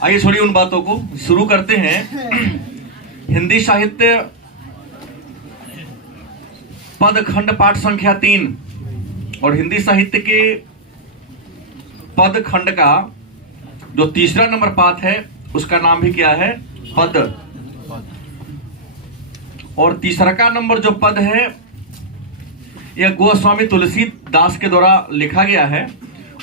आइए छोड़िए उन बातों को, शुरू करते हैं। हिंदी साहित्य पद खंड पाठ संख्या 3 और हिंदी साहित्य के पद खंड का जो तीसरा नंबर पाठ है उसका नाम भी क्या है? पद। और तीसरा का नंबर जो पद है यह गोस्वामी तुलसीदास के द्वारा लिखा गया है।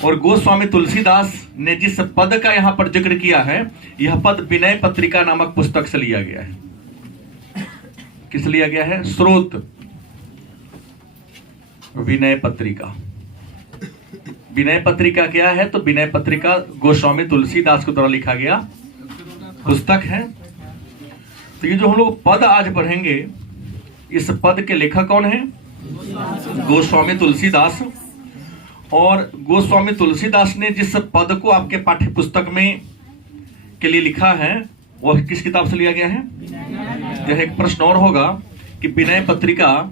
और गोस्वामी तुलसीदास ने जिस पद का यहां पर जिक्र किया है यह पद विनय पत्रिका नामक पुस्तक से लिया गया है। किस लिया गया है? स्रोत विनय पत्रिका। विनय पत्रिका क्या है? तो विनय पत्रिका गोस्वामी तुलसीदास के द्वारा लिखा गया पुस्तक है। तो ये जो हम लोग पद आज पढ़ेंगे इस पद के लेखक कौन है? गोस्वामी तुलसीदास। और गोस्वामी तुलसीदास ने जिस पद को आपके पाठ्य पुस्तक में के लिए लिखा है वह किस किताब से लिया गया है? यह एक प्रश्न और होगा कि विनय पत्रिका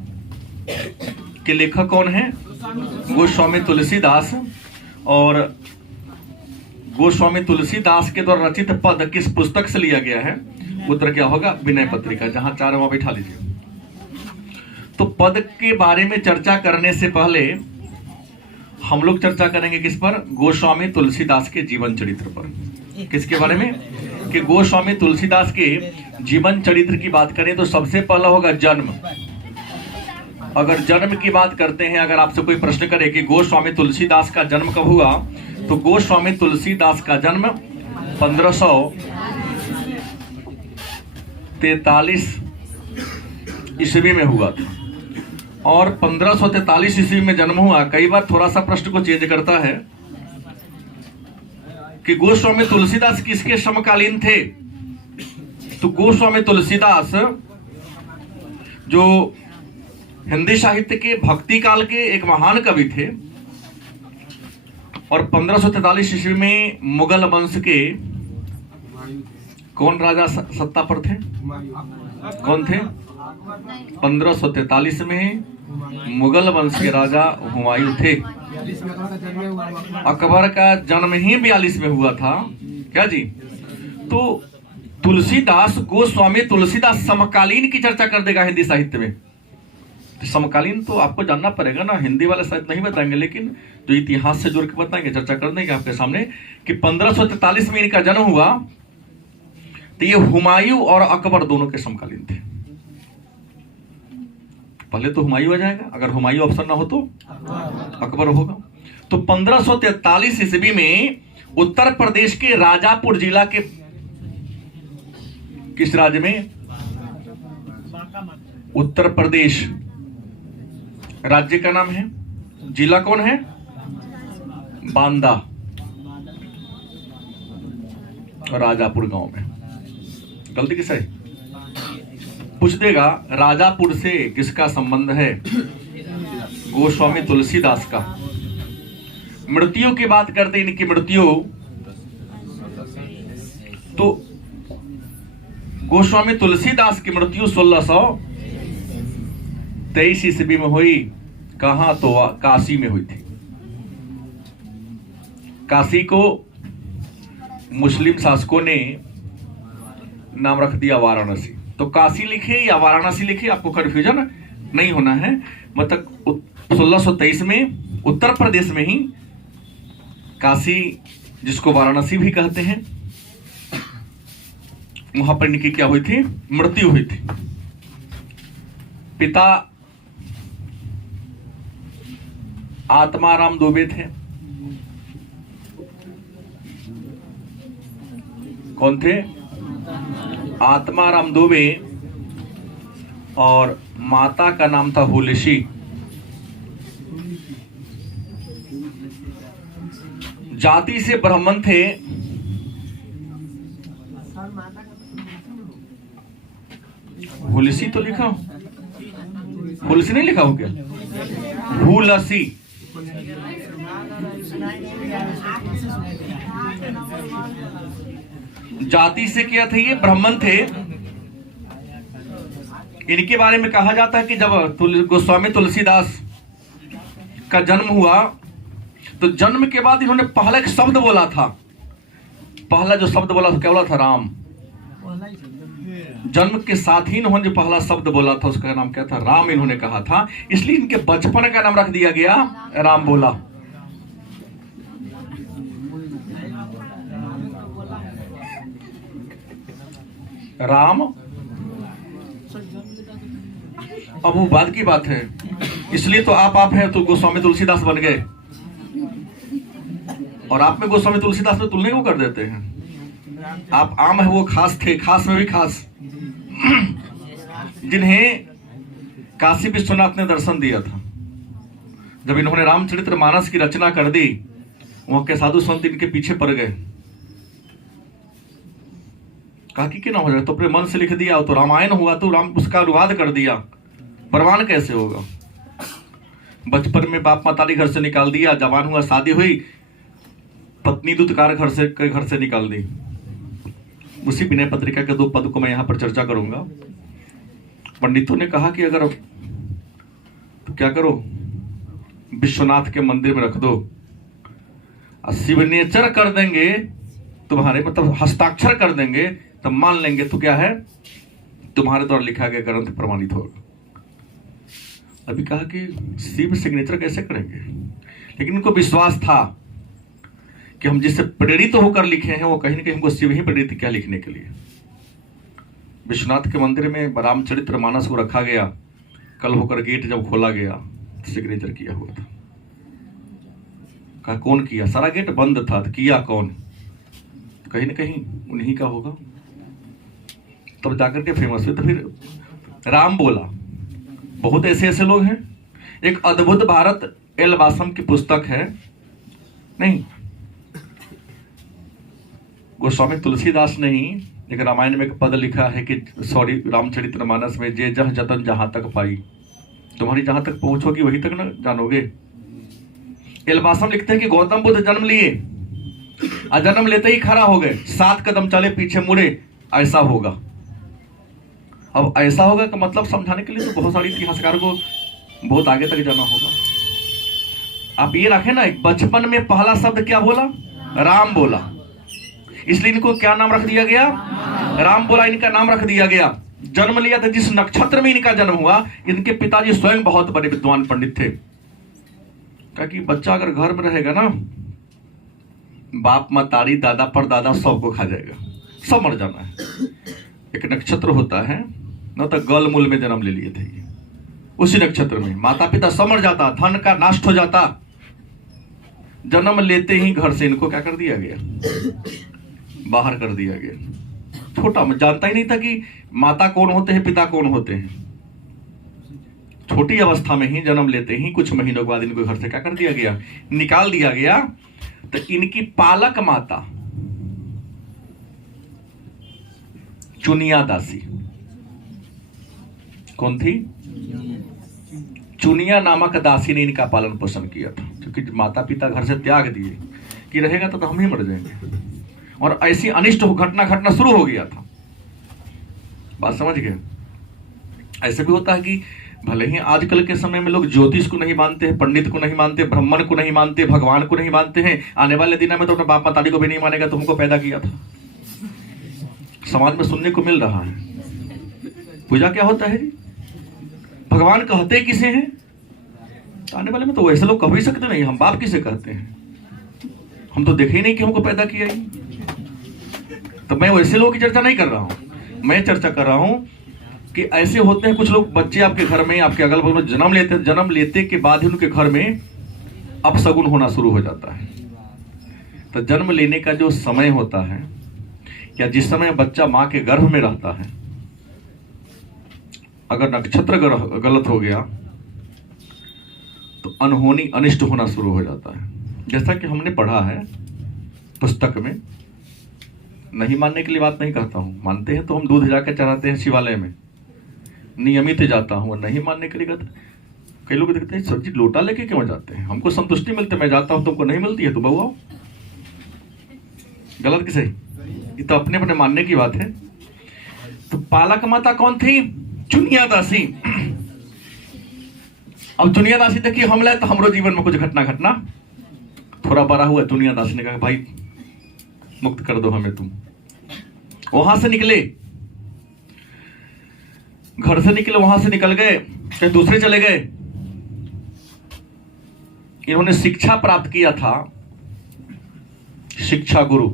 के लेखक कौन है? गोस्वामी तुलसीदास। और गोस्वामी तुलसीदास के द्वारा रचित पद किस पुस्तक से लिया गया है? उत्तर क्या होगा? विनय पत्रिका। जहां चार वहां बैठा लीजिए। तो पद के बारे में चर्चा करने से पहले हम लोग चर्चा करेंगे किस पर? गोस्वामी तुलसीदास के जीवन चरित्र पर। किसके बारे में? कि गोस्वामी तुलसीदास के जीवन चरित्र की बात करें तो सबसे पहला होगा जन्म। अगर जन्म की बात करते हैं, अगर आपसे कोई प्रश्न करे कि गोस्वामी तुलसीदास का जन्म कब हुआ, तो गोस्वामी तुलसीदास का जन्म 1543 ईस्वी में हुआ था। और 1543 ईस्वी में जन्म हुआ। कई बार थोड़ा सा प्रश्न को चेंज करता है कि गोस्वामी तुलसीदास किसके समकालीन थे? तो गोस्वामी तुलसीदास जो हिंदी साहित्य के भक्ति काल के एक महान कवि थे और 1543 ईस्वी में मुगल वंश के कौन राजा सत्ता पर थे? कौन थे? 1543 में मुगल वंश के राजा हुमायूं थे। अकबर का जन्म ही 42 में हुआ था। क्या जी? तो तुलसीदास, गोस्वामी तुलसीदास समकालीन की चर्चा कर देगा हिंदी साहित्य में। समकालीन तो आपको जानना पड़ेगा ना, हिंदी वाले शायद नहीं बताएंगे, लेकिन जो इतिहास से जुड़ के बताएंगे, चर्चा कर देंगे आपके सामने कि 1543 में इनका जन्म हुआ। तो ये हुमायूं और अकबर दोनों के समकालीन थे। पहले तो हुमायूं आ जाएगा, अगर हुमायूं ऑप्शन ना हो तो अकबर होगा। तो 1543 ईस्वी में उत्तर प्रदेश के राजापुर जिला के किस राज्य में? उत्तर प्रदेश राज्य का नाम है। जिला कौन है? बांदा। राजापुर गांव में। गलती किस है? पूछ देगा राजापुर से किसका संबंध है? गोस्वामी तुलसीदास का। मृत्यु की बात करते इनकी मृत्यु तो गोस्वामी तुलसीदास की मृत्यु 1623 ईस्वी में हुई। कहां? तो काशी में हुई थी। काशी को मुस्लिम शासकों ने नाम रख दिया वाराणसी। तो काशी लिखे या वाराणसी लिखे, आपको कंफ्यूजन नहीं होना है। मतलब 1623 में उत्तर प्रदेश में ही काशी, जिसको वाराणसी भी कहते हैं, वहां पर इनकी क्या हुई थी? मृत्यु हुई थी। पिता आत्माराम दुबे थे। कौन थे? आत्माराम दुबे। और माता का नाम था हुलसी। जाति से ब्राह्मण थे। हुलसी तो लिखा हूं, हुलसी नहीं लिखा हूं क्या? हुलसी। जाति से क्या थे? ये ब्राह्मण थे। इनके बारे में कहा जाता है कि जब गोस्वामी तुलसीदास का जन्म हुआ तो जन्म के बाद इन्होंने पहला एक शब्द बोला था। पहला जो शब्द बोला था क्या बोला था? राम। जन्म के साथ ही इन्होंने जो पहला शब्द बोला था उसका नाम क्या था? राम इन्होंने कहा था, इसलिए इनके बचपन का नाम रख दिया गया राम बोला। राम। अब वो बाद की बात है, इसलिए तो आप हैं तो गोस्वामी तुलसीदास बन गए, और आप में गोस्वामी तुलसीदास में तुलने को कर देते हैं। आप आम है, वो खास थे, खास में भी खास, जिन्हें काशी विश्वनाथ ने दर्शन दिया था। जब इन्होंने रामचरितमानस की रचना कर दी, वहां के साधु संत इनके पीछे पड़ गए, कहा कि क्यों ना हो जाए, तो अपने मन से लिख दिया, तो रामायण हुआ, तो राम उसका अनुवाद कर दिया, प्रमाण कैसे होगा? बचपन में बाप मातारी घर से निकाल दिया, जवान हुआ, शादी हुई, पत्नी दूतकार घर से निकाल दी। उसी विनय पत्रिका के 2 पद को मैं यहां पर चर्चा करूंगा। पंडितों ने कहा कि अगर तो क्या करो, विश्वनाथ के मंदिर में रख दो, सिग्नेचर कर देंगे तुम्हारे, मतलब हस्ताक्षर कर देंगे, तब मान लेंगे तो क्या है, तुम्हारे द्वारा लिखा गया ग्रंथ प्रमाणित होगा। अभी कहा कि शिव सिग्नेचर कैसे करेंगे, लेकिन उनको विश्वास था कि हम जिससे प्रेरित होकर लिखे हैं वो कहीं ना कहीं हमको शिव ही प्रेरित किया लिखने के लिए। विश्वनाथ के मंदिर में रामचरितमानस को रखा गया, कल होकर गेट जब खोला गया सिग्नेचर किया हुआ था। कहा कौन किया? सारा गेट बंद था, तो किया कौन? तो कहीं ना कहीं उन्हीं का होगा। तब जाकर के फेमस हुए। तो फिर राम बोला। बहुत ऐसे ऐसे लोग हैं। एक अद्भुत भारत एल वासम की पुस्तक है, नहीं गोस्वामी तुलसीदास ने ही एक रामायण में एक पद लिखा है कि सॉरी रामचरितमानस में, जे जह जतन जहां तक पाई, तुम्हारी जहां तक पहुंचोगी वहीं तक ना जानोगे। एलवासम लिखते हैं कि गौतम बुद्ध जन्म लिए, जन्म लेते ही खड़ा हो गए, 7 कदम चले पीछे मुड़े, ऐसा होगा। अब ऐसा होगा का मतलब समझाने के लिए तो बहुत सारे इतिहासकार को बहुत आगे तक जाना होगा। आप ये रखें ना, बचपन में पहला शब्द क्या बोला? राम बोला, इसलिए इनको क्या नाम रख दिया गया? राम बोला, इनका नाम रख दिया गया। जन्म लिया था जिस नक्षत्र में इनका जन्म हुआ, इनके पिताजी स्वयं बहुत बड़े विद्वान पंडित थे। कहा कि बच्चा अगर घर में रहेगा ना, बाप मतारी दादा परदादा सबको खा जाएगा, सब मर जाना है। एक नक्षत्र होता है न, तो गल मूल में जन्म ले लिए थे, उसी नक्षत्र में माता पिता सब मर जाता, धन का नाश हो जाता। जन्म लेते ही घर से इनको क्या कर दिया गया? बाहर कर दिया गया। छोटा, मैं जानता ही नहीं था कि माता कौन होते हैं, पिता कौन होते हैं। छोटी अवस्था में ही, जन्म लेते ही कुछ महीनों के बाद इनको घर से क्या कर दिया गया? निकाल दिया गया। तो इनकी पालक माता चुनिया दासी कौन थी? चुनिया नामक दासी ने इनका पालन पोषण किया था, क्योंकि माता पिता घर से त्याग दिए कि रहेगा तो हम ही मर जाएंगे, और ऐसी अनिष्ट घटना शुरू हो गया था। बात समझ गए? ऐसे भी होता है कि भले ही आजकल के समय में लोग ज्योतिष को नहीं मानते हैं, पंडित को नहीं मानते, ब्राह्मण को नहीं मानते, भगवान को नहीं मानते हैं, आने वाले दिनों में तो अपने बाप माताजी को भी नहीं मानेगा तो हमको पैदा किया था। समाज में सुनने को मिल रहा है। पूजा क्या होता है जी? भगवान कहते किसे हैं? तो आने वाले में तो वैसे लोग कह भी सकते नहीं, हम बाप किसे कहते हैं? हम तो देखे ही नहीं कि हमको पैदा किया ही। तो मैं वैसे लोगों की चर्चा नहीं कर रहा हूं, मैं चर्चा कर रहा हूं कि ऐसे होते हैं कुछ लोग, बच्चे आपके घर में, आपके अगल बगल में जन्म लेते के बाद ही उनके घर में अपशगुन होना शुरू हो जाता है। तो जन्म लेने का जो समय होता है, या जिस समय बच्चा मां के गर्भ में रहता है, अगर नक्षत्र गलत हो गया तो अनहोनी अनिष्ट होना शुरू हो जाता है। जैसा कि हमने पढ़ा है पुस्तक में, नहीं मानने के लिए बात नहीं करता हूं, मानते हैं तो हम दूध जाकर चढ़ाते हैं शिवालय में, नियमित जाता हूं। नहीं मानने के लिए कहते, कई लोग देखते हैं सर जी लोटा लेके क्यों जाते हैं, हमको संतुष्टि मिलती, मैं जाता हूं, तुमको नहीं मिलती है तो बहु आओ। गलत कि सही? ये तो अपने अपने मानने की बात है। तो पालक माता कौन थी? चुनिया दासी। अब चुनिया दासी देखिए, हम लाए तो हमरो जीवन में कुछ घटना थोड़ा बड़ा हुआ। चुनिया दासी ने कहा भाई मुक्त कर दो हमें तुम। वहां से निकले, घर से निकले, वहां से निकल गए, कहीं दूसरे चले गए। इन्होंने शिक्षा प्राप्त किया था, शिक्षा गुरु।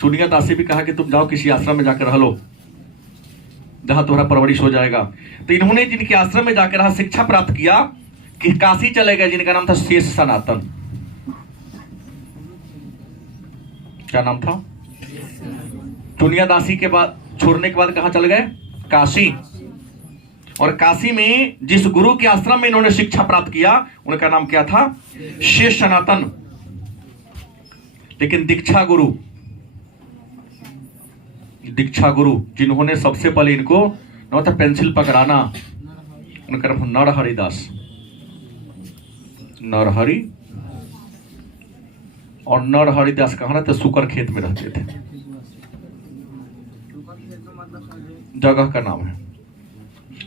चुनिया दास से भी कहा कि तुम जाओ किसी आश्रम में जाकर रह लो जहां तुम्हारा परवरिश हो जाएगा। तो इन्होंने जिनके आश्रम में जाकर रहा, शिक्षा प्राप्त किया, कि काशी चले गए, जिनका नाम था शेष सनातन। क्या नाम था? चुनिया दासी के बाद छोड़ने के बाद कहां चले गए? काशी। और काशी में जिस गुरु के आश्रम में इन्होंने शिक्षा प्राप्त किया, उनका नाम क्या था? शेष सनातन। लेकिन दीक्षा गुरु जिन्होंने सबसे पहले इनको न था पेंसिल पकड़ाना, उनका नाम नरहरि दास। नरहरि और नरहरि दास कहां रहते? सुकर खेत में रहते थे, जगह का नाम है।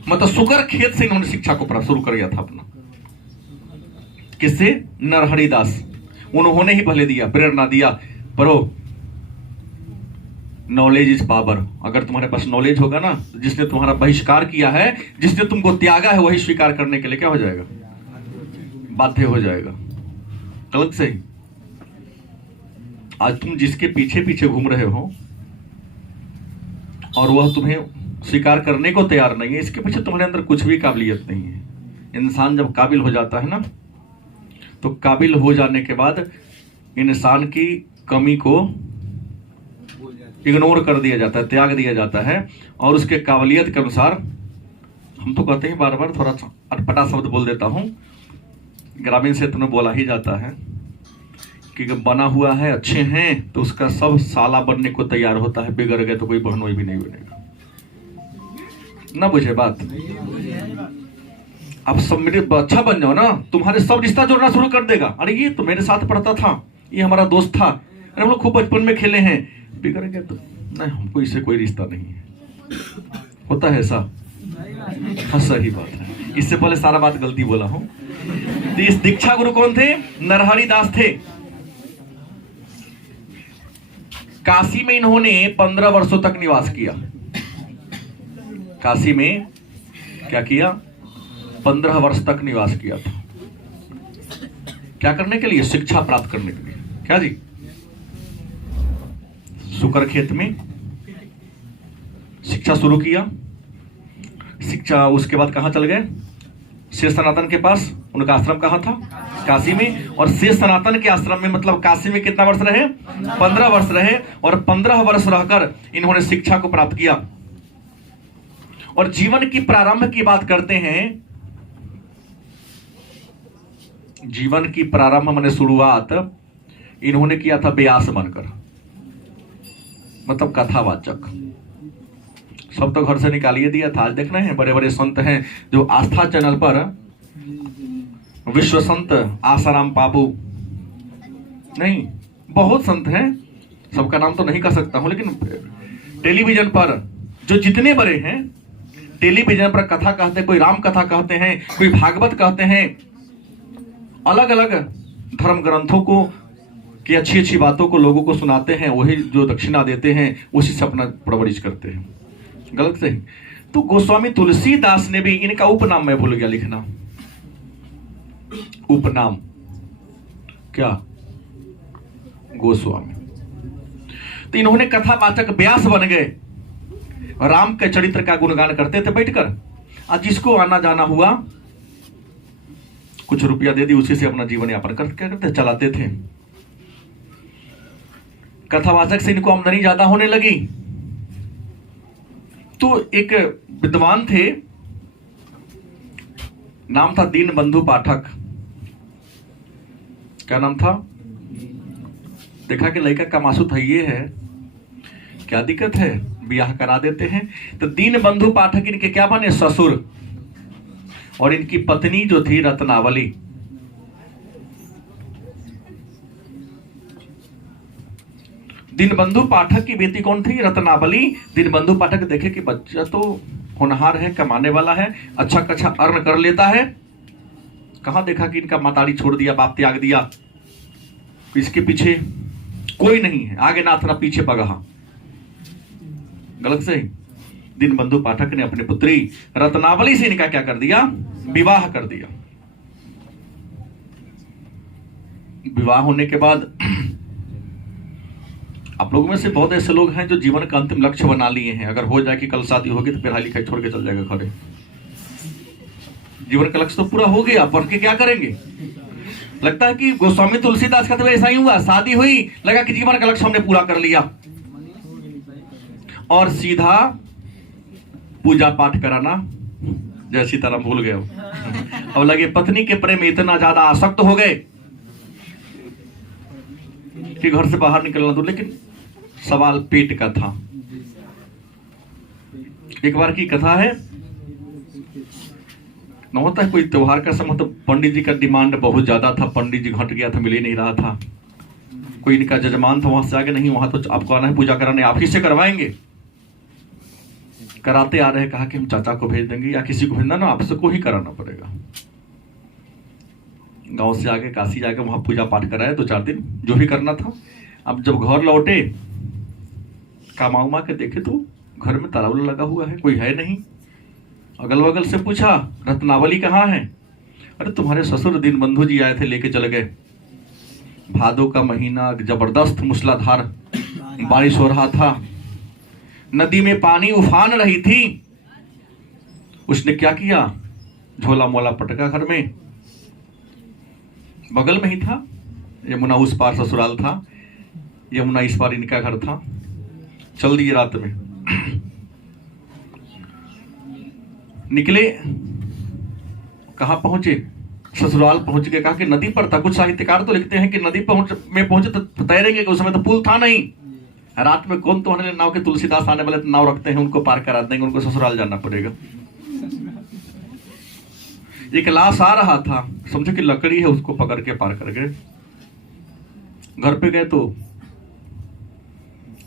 मतलब सुकर खेत से इन्होंने शिक्षा को प्राप्त शुरू कर दिया था अपना। किससे? नरहरि दास। उन्होंने ही भले दिया, प्रेरणा दिया। पढ़ो, नॉलेज इज पावर। अगर तुम्हारे पास नॉलेज होगा ना, जिसने तुम्हारा बहिष्कार किया है, जिसने तुमको त्यागा है, वही स्वीकार करने के लिए क्या हो जाएगा? बाध्य हो जाएगा। गलत सही? आज तुम जिसके पीछे पीछे घूम रहे हो और वह तुम्हें स्वीकार करने को तैयार नहीं है, इसके पीछे तुम्हारे अंदर कुछ भी काबिलियत नहीं है। इंसान जब काबिल हो जाता है ना, तो काबिल हो जाने के बाद इंसान की कमी को इग्नोर कर दिया जाता है, त्याग दिया जाता है, और उसके काबिलियत के अनुसार, हम तो कहते हैं बार बार, थोड़ा अटपटा शब्द बोल देता हूं, ग्रामीण क्षेत्र में बोला ही जाता है कि बना हुआ है, अच्छे हैं, तो उसका सब साला बनने को तैयार होता है, बिगड़ गए तो कोई बहनोई भी नहीं बनेगा। ना बुझे बात? अब सब मेरे अच्छा बन जाओ ना, तुम्हारे सब रिश्ता जोड़ना शुरू कर देगा। अरे ये तो मेरे साथ पढ़ता था, ये हमारा दोस्त था, अरे हम लोग खूब बचपन में खेले हैं, बिगड़ गए तो नहीं, हमको इससे कोई रिश्ता नहीं है। होता है ऐसा? हाँ, सही बात है। इससे पहले सारा बात गलती बोला हूं। तो इस दीक्षा गुरु कौन थे? नरहरि दास थे। काशी में इन्होंने 15 वर्षों तक निवास किया। काशी में क्या किया? 15 वर्ष तक निवास किया था। क्या करने के लिए? शिक्षा प्राप्त करने के लिए। क्या जी? सुकर खेत में शिक्षा शुरू किया। शिक्षा उसके बाद कहां चल गए? शेष सनातन के पास। उनका आश्रम कहां था? काशी में। और शेष सनातन के आश्रम में, मतलब काशी में कितना वर्ष रहे? 15 वर्ष रहे। और 15 वर्ष रहकर इन्होंने शिक्षा को प्राप्त किया। और जीवन की प्रारंभ की बात करते हैं। जीवन की प्रारंभ माने शुरुआत इन्होंने किया था व्यास बनकर, मतलब कथावाचक। सब तो घर से निकालिए दिया था। आज देखना है बड़े बड़े संत हैं जो आस्था चैनल पर, विश्व संत आसाराम बाबू, नहीं बहुत संत हैं, सबका नाम तो नहीं कर सकता हूं, लेकिन टेलीविजन पर जो जितने बड़े हैं, टेलीविजन पर कथा कहते हैं, कोई राम कथा कहते हैं, कोई भागवत कहते हैं, अलग अलग धर्म ग्रंथों को की अच्छी अच्छी बातों को लोगों को सुनाते हैं, वही जो दक्षिणा देते हैं उसी से अपना परवरिश करते हैं। गलत सही? तो गोस्वामी तुलसीदास ने भी, इनका उपनाम मैं भूल गया लिखना, उपनाम क्या? गोस्वामी। तो इन्होंने कथावाचक व्यास बन गए, राम के चरित्र का गुणगान करते थे बैठकर। आज जिसको आना जाना हुआ, कुछ रुपया दे दी, उसी से अपना जीवन यापन करते चलाते थे। कथावाचक से इनको आमदनी ज्यादा होने लगी। तो एक विद्वान थे, नाम था दीन बंधु पाठक। क्या नाम था? देखा कि लड़का का मासूत है, ये है, क्या दिक्कत है, ब्याह करा देते हैं। तो दीन बंधु पाठक इनके क्या बने? ससुर। और इनकी पत्नी जो थी रत्नावली। दीनबंधु पाठक की बेटी कौन थी? रत्नावली। दीनबंधु पाठक देखे कि बच्चा तो होनहार है, कमाने वाला है, अच्छा अर्न कर लेता है। कहां देखा कि इनका मातारी छोड़ दिया, बाप त्याग दिया, इसके पीछे कोई नहीं है, आगे नाथ ना पीछे पगहा। गलत सही। दीनबंधु पाठक ने अपनी पुत्री रत्नावली से इनका क्या कर दिया, विवाह कर दिया। विवाह होने के बाद आप लोगों में से बहुत ऐसे लोग हैं जो जीवन का अंतिम लक्ष्य बना लिए हैं, अगर हो जाए कि कल शादी होगी तो पढ़ाई लिखाई छोड़ के चल जाएगा घरे। जीवन का लक्ष्य तो पूरा हो गया, पढ़ के क्या करेंगे। लगता है कि गोस्वामी तुलसीदास का तो ऐसा ही हुआ, शादी हुई, लगा कि जीवन का लक्ष्य हमने पूरा कर लिया, और सीधा पूजा पाठ कराना, जय सीताराम भूल गए। अब लगे पत्नी के प्रेम इतना ज्यादा आसक्त हो गए कि घर से बाहर निकलना दो। लेकिन सवाल पेट का था। एक बार की कथा है, न होता है कोई त्योहार का समय, तो पंडित जी का डिमांड बहुत ज्यादा था, पंडित जी घट गया था, मिल ही नहीं रहा था। कोई इनका जजमान था, वहां से आगे नहीं, वहां तो आपको आना है पूजा कराने, आप ही से करवाएंगे। कराते आ रहे, कहा कि हम चाचा को भेज देंगे या किसी को भेजना, ना आपसे को ही कराना पड़ेगा। गांव से आगे काशी जाके वहां पूजा पाठ कराया 2-4 दिन, जो भी करना था। अब जब घर लौटे, कामा उमा के देखे तो घर में ताला लगा हुआ है, कोई है नहीं। अगल बगल से पूछा, रत्नावली कहाँ है? अरे तुम्हारे ससुर दीनबंधु जी आए थे, लेके चले गए। भादों का महीना, जबरदस्त मूसलाधार बारिश हो रहा था, नदी में पानी उफान रही थी। उसने क्या किया, झोला मोला पटका घर में, बगल में ही था, यमुना उस पार ससुराल था, यमुना इस पार इनका घर था। चल दिए रात में, निकले, कहां पहुंचे, ससुराल पहुंच गए। कहा कि नदी पर था। कुछ साहित्यकार तो लिखते हैं कि नदी पहुंचे तो तैरेंगे, उस समय तो पुल था नहीं। रात में कौन तो नाव के, तुलसीदास आने वाले नाव रखते हैं, उनको पार करा देंगे, उनको ससुराल जाना पड़ेगा। एक लाश आ रहा था, समझो कि लकड़ी है, उसको पकड़ के पार कर गए। घर पे गए तो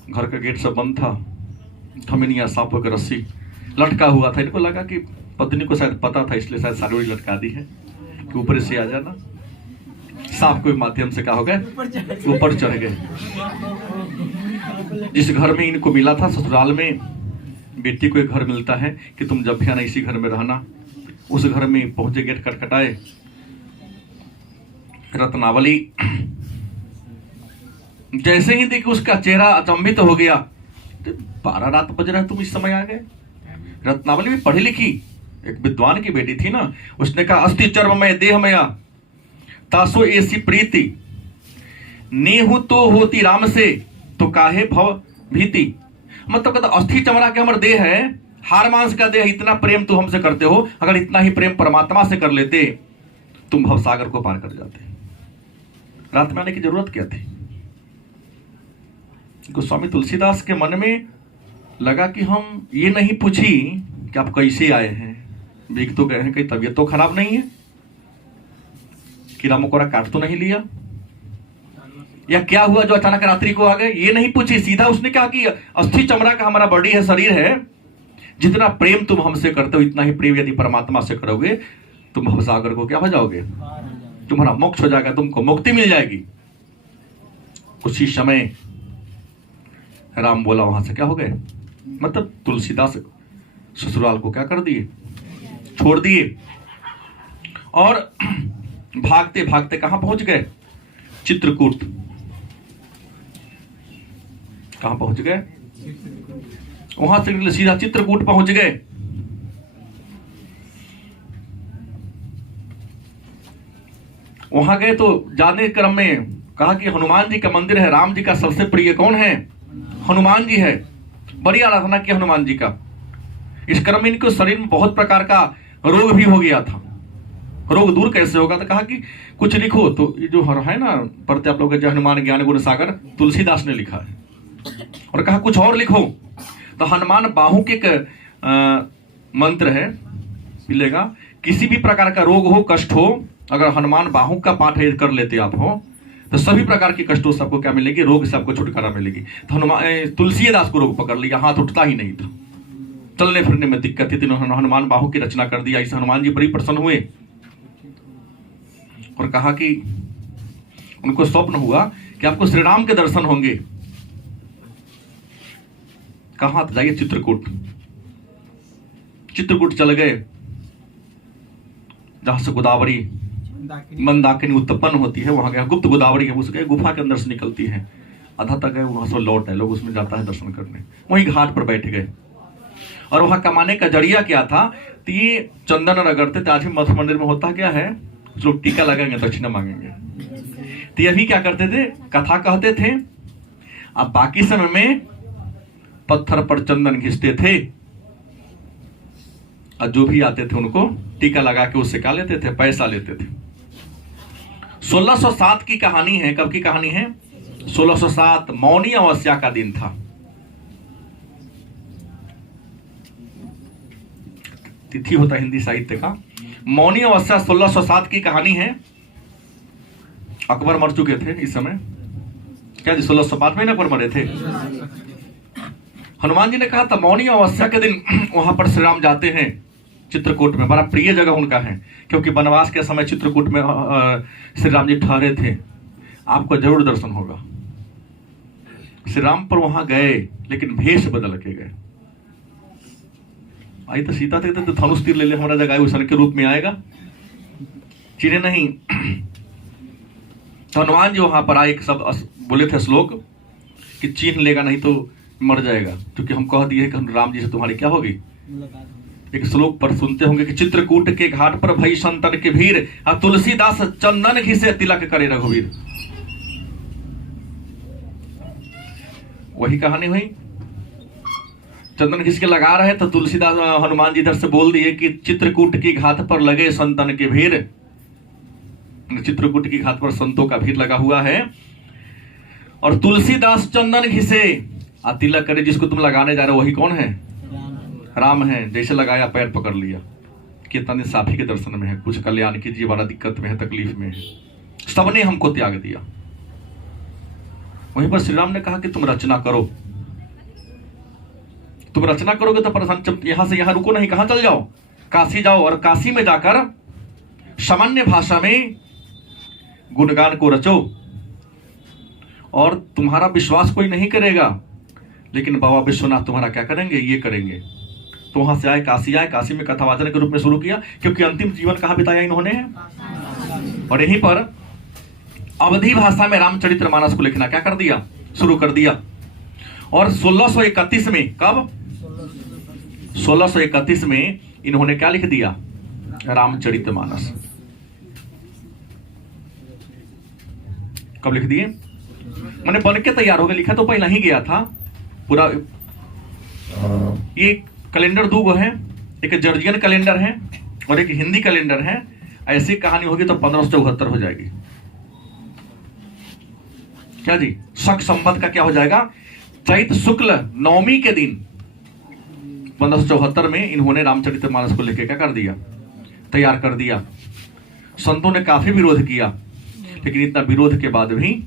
घर का गेट सब बंद था, थमिनिया सांपों की रस्सी लटका हुआ था। इनको लगा कि पत्नी को शायद पता था, इसलिए शायद साड़ी लटका दी है कि ऊपर से आ जाना। सांप के माध्यम से क्या हो गए, ऊपर चढ़ गए। जिस घर में इनको मिला था, ससुराल में बेटी को एक घर मिलता है कि तुम जब भी आना इसी घर में रहना, उस घर में पहुंचे, गेट खटखटाए। रत्नावली जैसे ही देखी, उसका चेहरा अचंभित हो गया। 12 रात बज रहा है, तुम इस समय आ गए। रत्नावली भी पढ़ी लिखी, एक विद्वान की बेटी थी ना। उसने कहा, अस्थि चर्ममय देहमया तासो ऐसी प्रीति, नेहु तो होती राम से तो काहे भव भीति। मतलब कहता अस्थि चमड़ा के हमर देह है, हार मांस का देह, इतना प्रेम तू हमसे करते हो, अगर इतना ही प्रेम परमात्मा से कर लेते, तुम भवसागर को पार कर जाते। रात में आने की जरूरत क्या थी। गोस्वामी तुलसीदास के मन में लगा कि हम ये नहीं पूछी कि आप कैसे आए हैं, भीग तो गए हैं, कहीं तबीयत तो खराब नहीं है, कीड़ा मकोड़ा काट तो नहीं लिया, या क्या हुआ जो अचानक रात्रि को आ गए। ये नहीं पूछी, सीधा उसने कहा कि अस्थि चमड़ा का हमारा बॉडी है, शरीर है, जितना प्रेम तुम हमसे करते हो, इतना ही प्रेम यदि परमात्मा से करोगे, तुम भवसागर को क्या हो जाओगे, तुम्हारा मोक्ष हो जाएगा, तुमको मुक्ति मिल जाएगी। उसी समय राम बोला, वहां से क्या हो गए, मतलब तुलसीदास ससुराल को क्या कर दिए, छोड़ दिए, और भागते भागते कहां पहुंच गए, चित्रकूट। कहां पहुंच गए, वहां से सीधा चित्रकूट पहुंच गए। वहां गए तो जाने क्रम में कहा कि हनुमान जी का मंदिर है, राम जी का सबसे प्रिय कौन है, हनुमान जी है। बड़ी आराधना की हनुमान जी का। इस क्रम में इनके शरीर में बहुत प्रकार का रोग भी हो गया था। रोग दूर कैसे होगा, तो कहा कि कुछ लिखो। तो ये जो है ना, पढ़ते आप लोग, हनुमान ज्ञान गुण सागर, तुलसीदास ने लिखा है। और कहा कुछ और लिखो। तो हनुमान बाहु के एक मंत्र है, मिलेगा। किसी भी प्रकार का रोग हो, कष्ट हो, अगर हनुमान बाहु का पाठ कर लेते आप हो, तो सभी प्रकार की कष्टों से आपको क्या मिलेगी, रोग से आपको छुटकारा मिलेगी। तो हनुमान तुलसीदास को रोग पकड़ लिया, हाथ उठता ही नहीं था, चलने फिरने में दिक्कत थी। तो हनुमान बाहु की रचना कर दिया। इसे हनुमान जी बड़ी प्रसन्न हुए और कहा कि उनको स्वप्न हुआ कि आपको श्री राम के दर्शन होंगे। कहां जाइए? चित्रकूट। चित्रकूट चल गए, जहां से गोदावरी मंदाकिनी उत्पन्न होती है, वहां गया। गुप्त गोदावरी है, उसके गुफा के अंदर से निकलती है, आधा तक गए, वहां से लौट है, लोग उसमें जाता है दर्शन करने। वहीं घाट पर बैठ गए, और वहां कमाने का जरिया क्या था? तो ये चंदन रगड़ते थे। आज भी मठ मंदिर में होता क्या है, लोग टीका लगाएंगे, दक्षिणा मांगेंगे। तो ये भी क्या करते थे? कथा कहते थे। अब बाकी समय में पत्थर पर चंदन घिसते थे, और जो भी आते थे उनको टीका लगा के उससे क्या लेते थे? पैसा लेते थे। 1607 की कहानी है। कब की कहानी है? 1607 मौनी अमावस्या का दिन था। तिथि होता हिंदी साहित्य का। मौनी अमावस्या 1607 की कहानी है। अकबर मर चुके थे इस समय। क्या जी 1605 में अकबर मरे थे? हनुमान जी ने कहा था मौनी अमावस्या के दिन वहां पर श्री राम जाते हैं चित्रकूट में। बड़ा प्रिय जगह उनका है, क्योंकि वनवास के समय चित्रकूट में श्री राम जी ठहरे थे। आपको जरूर दर्शन होगा। श्री राम पर वहां गए, लेकिन भेष बदल के गए। आई तो सीता थे तो धनुष तीर ले ले हमारा जगह उसन के रूप में आएगा, चिरे नहीं। तो हनुमान जी वहां पर आए, सब बोले थे श्लोक कि चिन्ह लेगा नहीं तो मर जाएगा, क्योंकि हम कह दिए कि राम जी से तुम्हारी क्या होगी। एक श्लोक पर सुनते होंगे कि चित्रकूट के घाट पर भई संतन के भीड़, तुलसीदास चंदन घिसे तिलक करे रघुवीर। वही कहानी हुई। चंदन घिस के लगा रहे तो तुलसीदास हनुमान जी इधर से बोल दिए कि चित्रकूट की घाट पर लगे संतन के भीड़। चित्रकूट की घाट पर संतों का भीड़ लगा हुआ है, और तुलसीदास चंदन घिसे तिलक करे। जिसको तुम लगाने जा रहे हो वही कौन है? राम है। जैसे लगाया पैर पकड़ लिया। कितना दिन साफी के दर्शन में है, कुछ कल्याण कीजिए, बड़ा दिक्कत में है, तकलीफ में है, सबने हमको त्याग दिया। वहीं पर श्री राम ने कहा कि तुम रचना करो। तुम रचना करोगे तो परेशान, यहां से यहां रुको नहीं, कहां चल जाओ? काशी जाओ, और काशी में जाकर सामान्य भाषा में गुणगान को रचो। और तुम्हारा विश्वास कोई नहीं करेगा, लेकिन बाबा विश्वनाथ तुम्हारा क्या करेंगे? ये करेंगे। तो वहां से आए, काशी में कथावाचन के रूप में शुरू किया, क्योंकि अंतिम जीवन कहां बिताया इन्होंने? और यहीं पर अवधी भाषा में रामचरितमानस को लिखना क्या कर दिया? शुरू कर दिया। और 1631 में, कब? 1631 में इन्होंने क्या लिख दिया? रामचरितमानस। कब लिख दिए? मैंने बन के तैयार हो गया, लिखा तो पहले ही गया था पूरा। ये कैलेंडर दो गो है, एक जॉर्जियन कैलेंडर है और एक हिंदी कैलेंडर है। ऐसी कहानी होगी तो 1574 हो जाएगी। क्या जी? शक संवत का क्या हो जाएगा? चैत शुक्ल नवमी के दिन 1574 में इन्होंने रामचरितमानस को लेकर क्या कर दिया? तैयार कर दिया। संतों ने काफी विरोध किया, लेकिन इतना विरोध के बाद भी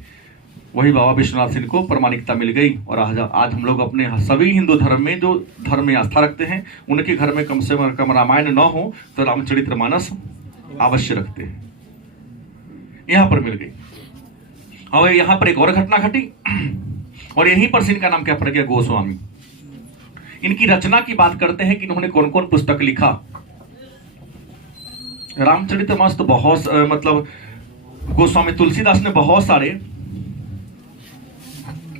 वही बाबा विश्वनाथ सिंह को प्रामाणिकता मिल गई। और आज हम लोग अपने सभी हिंदू धर्म में जो धर्म में आस्था रखते हैं, उनके घर में कम से कम रामायण न हो तो रामचरितमानस अवश्य रखते हैं। यहां पर मिल गई। और यहां पर एक और घटना घटी, और यहीं पर इनका नाम क्या पड़ गया? गोस्वामी। इनकी रचना की बात करते हैं कि इन्होंने कौन कौन पुस्तक लिखा। रामचरितमानस तो बहुत मतलब गोस्वामी तुलसीदास ने बहुत सारे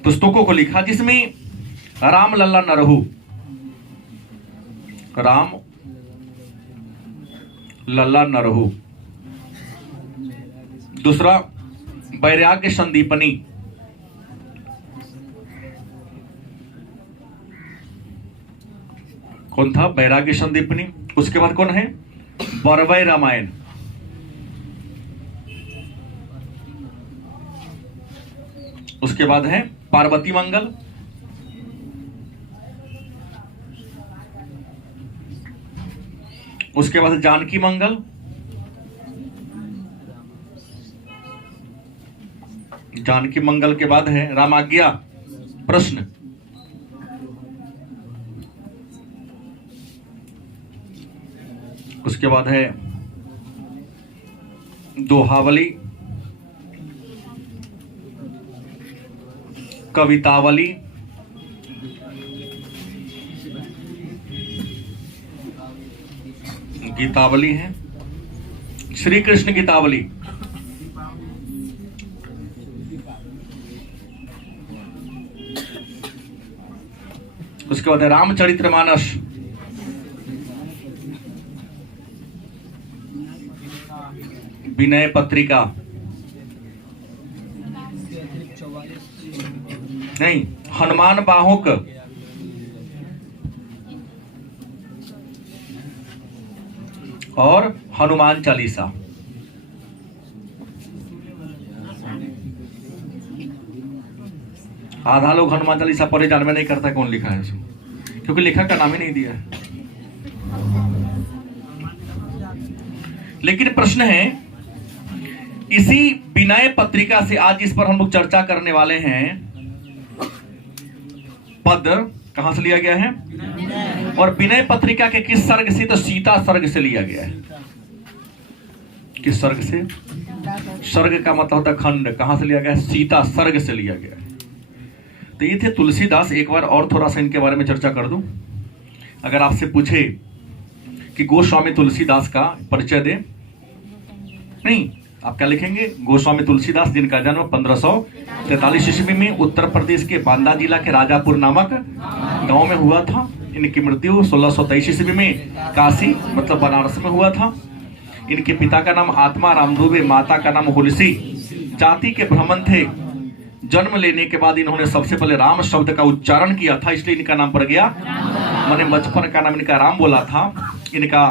पुस्तकों को लिखा, जिसमें राम लल्ला नरहु, राम लल्ला नरहु, दूसरा वैराग्य संदीपनी, कौन था? वैराग्य संदीपनी। उसके बाद कौन है? बरवै रामायण। उसके बाद है पार्वती मंगल। उसके बाद जानकी मंगल। जानकी मंगल के बाद है रामाज्ञा प्रश्न। उसके बाद है दोहावली। कवितावली, गीतावली है, श्री कृष्ण गीतावली, उसके बाद है रामचरितमानस, विनय पत्रिका, नहीं, हनुमान बाहुक, और हनुमान चालीसा। आधा लोग हनुमान चालीसा पढ़े जानवे नहीं करता कौन लिखा है इसमें, क्योंकि लेखक का नाम ही नहीं दिया है। लेकिन प्रश्न है, इसी विनय पत्रिका से आज इस पर हम लोग चर्चा करने वाले हैं, पद कहां से लिया गया है? और विनय पत्रिका के किस सर्ग से? तो सीता सर्ग से लिया गया है। किस सर्ग से? सर्ग का मतलब होता है खंड। कहां से लिया गया है? सीता सर्ग से लिया गया है। तो ये थे तुलसीदास। एक बार और थोड़ा सा इनके बारे में चर्चा कर दूं। अगर आपसे पूछे कि गोस्वामी तुलसीदास का परिचय दे, नहीं, आप क्या लिखेंगे? गोस्वामी तुलसीदास, जिनका जन्म 1543 ईस्वी में उत्तर प्रदेश के बांदा जिला के राजापुर नामक गांव में हुआ था। इनकी मृत्यु 1623 ईस्वी में काशी मतलब बनारस में हुआ था। इनके पिता का नाम आत्मा राम दुबे, माता का नाम हुलसी। जाति के ब्राह्मण थे। जन्म लेने के बाद इन्होंने सबसे पहले राम शब्द का उच्चारण किया था, इसलिए इनका नाम पड़ गया। मैंने बचपन का नाम इनका राम बोला था। इनका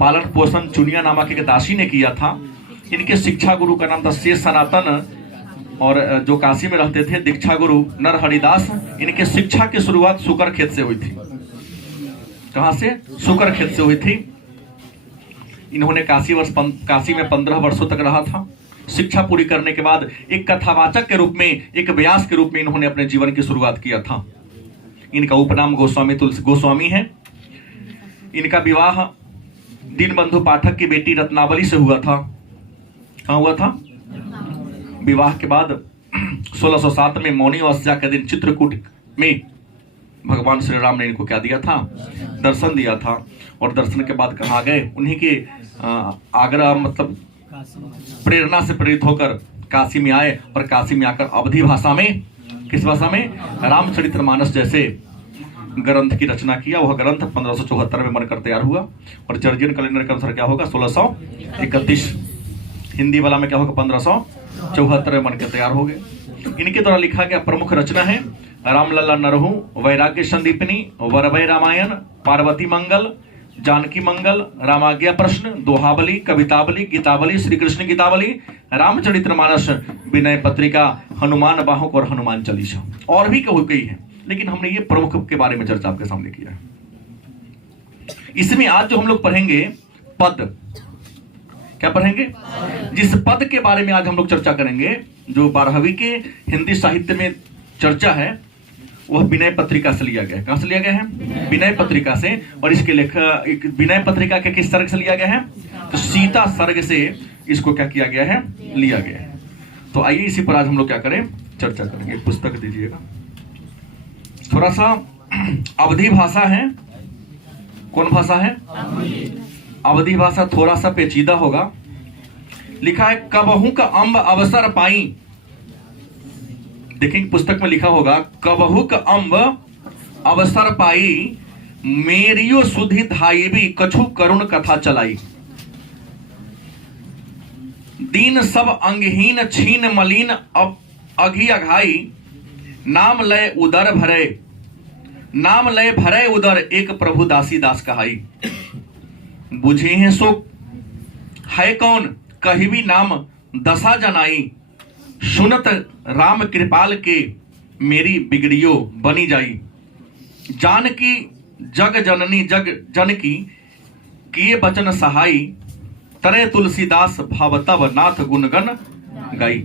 पालन पोषण चुनिया नामक एक दासी ने किया था। इनके शिक्षा गुरु का नाम था शेष सनातन, और जो काशी में रहते थे दीक्षा गुरु नर हरिदास। इनके शिक्षा की शुरुआत सुकर खेत से हुई थी। कहां से? सुकर खेत से हुई थी। इन्होंने काशी में 15 वर्षों तक रहा था। शिक्षा पूरी करने के बाद एक कथावाचक के रूप में, एक व्यास के रूप में इन्होंने अपने जीवन की शुरुआत किया था। इनका उपनाम गोस्वामी तुलसी गोस्वामी है। इनका विवाह दीनबंधु पाठक की बेटी रत्नावली से हुआ था। कहां हुआ था? विवाह के बाद 1607 में मौनी अमावस्या के दिन चित्रकूट में भगवान श्री राम ने इनको क्या दिया था? दर्शन दिया था। और दर्शन के बाद कहाँ गए? उन्हीं के आग्रह मतलब प्रेरणा से प्रेरित होकर काशी में आए, और काशी में आकर अवधी भाषा में, किस भाषा में? रामचरितमानस जैसे ग्रंथ की रचना किया। वह ग्रंथ 1574 में बनकर तैयार हुआ। और जर्जियन कैलेंडर के अनुसार क्या होगा? 1631। हिंदी वाला में क्या होगा? 1574 में बनकर तैयार हो गए। इनके द्वारा लिखा गया प्रमुख रचना है रामलला नरहु, वैराग्य संदीपनी, वरवै रामायण, पार्वती मंगल, जानकी मंगल, रामाज्ञा प्रश्न, दोहावली, कवितावली, गीतावली, श्री कृष्ण गीतावली, रामचरितमानस, विनय पत्रिका, हनुमान बाहुक और हनुमान चालीसा। और भी कई है, लेकिन हमने ये प्रमुख के बारे में चर्चा आपके सामने किया है। इसमें आज जो हम लोग पढ़ेंगे पद, क्या पढ़ेंगे? जिस पद के बारे में आज हम लोग चर्चा करेंगे, जो 12वीं के हिंदी साहित्य में चर्चा है, वह विनय पत्रिका से लिया गया है। कहां से लिया गया है? विनय पत्रिका से। और इसके लेखक विनय पत्रिका के किस सर्ग से लिया गया है? तो सीता सर्ग से इसको क्या किया गया है? लिया गया है। तो आइए इसी पर आज हम लोग क्या करें? चर्चा करेंगे। पुस्तक दीजिएगा। थोड़ा सा अवधी भाषा है। कौन भाषा है? अवधी भाषा थोड़ा सा पेचीदा होगा। लिखा है कबहू का अम्ब अवसर पाई। देखेंगे पुस्तक में लिखा होगा कबहू का अम्ब अवसर पाई, मेरियो सुधि धायबी कछु करुण कथा चलाई। दीन सब अंगहीन छीन मलिन अब अघी अघाई, नाम लय उदर भरे, नाम लय भरे उदर एक प्रभु दासी दास कहाई। बुझे हैं सो है कौन कही भी नाम दशा जनाई, सुनत राम कृपाल के मेरी बिगड़ियो बनी जाई। जान की जग जननी जग जन की किए बचन सहाई, तरे तुलसीदास भावतव नाथ गुणगन गाई।